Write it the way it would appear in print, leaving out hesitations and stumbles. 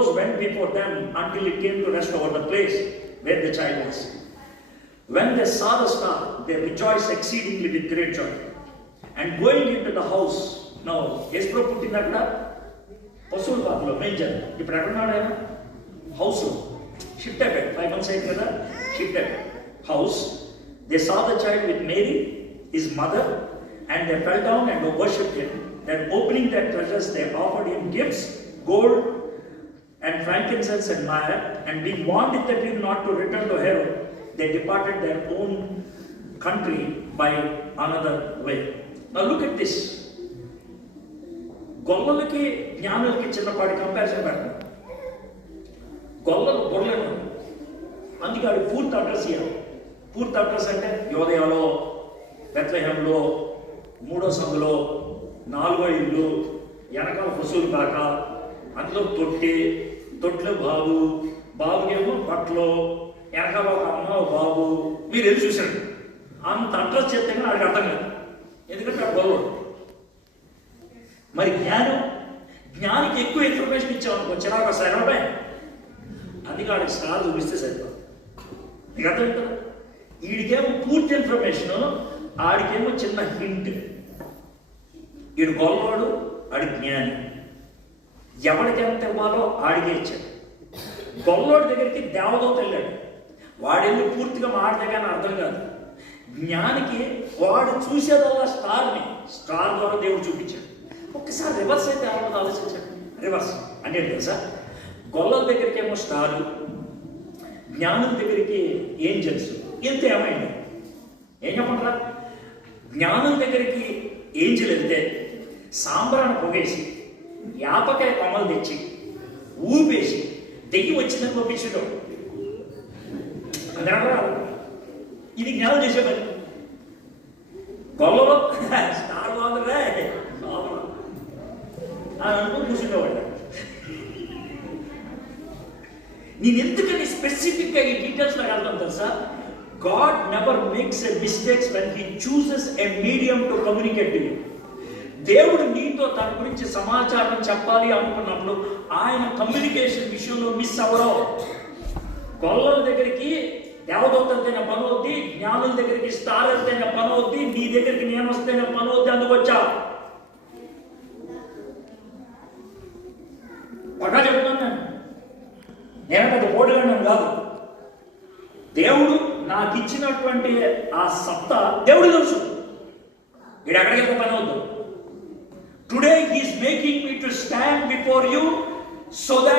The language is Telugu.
crows went before them until it came to rest over the place where the child was. When they saw the star, they rejoiced exceedingly with great joy. And going into the house, now Yespro పుట్టింది అక్కడ పశువుల పాకలో మేంజర్. ఇప్పుడు ఎక్కడున్నాడు ఆయన? హౌస్ షిఫ్ట్ అయిపోయాడు. 5 months అయింది కదా, షిఫ్ట్ అయిపోయాడు house. They saw the child with Mary, his mother, and they fell down and worshipped him. Then opening their treasures, they offered him gifts, gold and frankincense and myrrh. And being warned in the dream not to return to Herod, they departed their own country by another way. Now look at this. గొల్లలకి జ్ఞానులకి చిన్నపాటి కంపారిజన్ పెడతాం. గొల్లలు గొర్రెలు, అందుకే వాడికి పూర్తి అడ్రస్ ఇవ్వాలి. పూర్తి అడ్రస్ అంటే యోదయాలో, బెత్లెహేంలో, 3వ సందులో, 4వ ఇల్లు, వెనకాల పశువులు కాక, అందులో తొట్లు బాబు, బాబుకేమో బట్టలు, వెనకాల ఒక అమ్మ బాబు. మీరు వెళ్ళి చూశారు. అంత అడ్రస్ చెప్తే కానీ వాడికి అర్థం కాదు, ఎందుకంటే ఆ గొల్లడు. మరి జ్ఞానికి ఎక్కువ ఇన్ఫర్మేషన్ ఇచ్చామనుకో చిరాకు సరే, అందుకే వాడికి స్టార్ చూపిస్తే సరిపోదు. నీకు అర్థం కదా? వీడికేమో పూర్తి ఇన్ఫర్మేషను, ఆడికేమో చిన్న హింట్. వీడు గొల్లవాడు, ఆడి జ్ఞాని. ఎవరికి ఎంత ఇవ్వాలో ఆడికే ఇచ్చాడు. గొల్లోడి దగ్గరికి దేవదూత వెళ్ళాడు. వాడెళ్ళి పూర్తిగా మాట్లాడగానే అర్థం కాదు. జ్ఞానికి వాడు చూసేదల్లా స్టార్ ద్వారా దేవుడు చూపించాడు. ఒక్కసారి రివర్స్ అయితే ఏమో ఆలోచించండి. రివర్స్ అంటే తెలుసా? గొల్లల దగ్గరికి ఏమో స్టారు, జ్ఞానుల దగ్గరికి ఏంజల్స్. ఎంత ఏమైంది? ఏం చెప్పంటారా? జ్ఞానుల దగ్గరికి ఏంజల్ వెళ్తే సాంబ్రాన్ని పొగేసి, యాపకాయ కొమ్మలు తెచ్చి ఊపేసి దెయ్యం వచ్చిందని పంపించడం. ఇది జ్ఞానం చేసే పని. గొల్లలో స్టార్ బాగుందిరా అని అనుకుని కూర్చుండేవాడు. నేను ఎందుకని స్పెసిఫిక్గా ఈ డీటెయిల్స్లో వెళ్తాను తెలుసా? God never makes a mistakes when he chooses a medium to communicate to you. దేవుడు నీతో తన గురించి సమాచారం చెప్పాలి అనుకున్నప్పుడు ఆయన కమ్యూనికేషన్ విషయంలో మిస్ అవ్వడం. గొల్లల దగ్గరికి దేవదూత వెళ్తేనే పని అవుద్ది, జ్ఞానుల దగ్గరికి స్టార్ వెళ్తేనే పని అవుద్ది, నీ దగ్గరికి నేను వస్తేనే పని అవుద్ది. అందుకొచ్చా పక్కా చెప్తున్నాను. నేను పెద్ద పోటీగాను కాదు. దేవుడు నాకు ఇచ్చినటువంటి ఆ సత్తా దేవుడు తెలుసు. వీడు ఎక్కడికి వెళ్తే పని అవుతుంది. Today he is making me to stand before you so that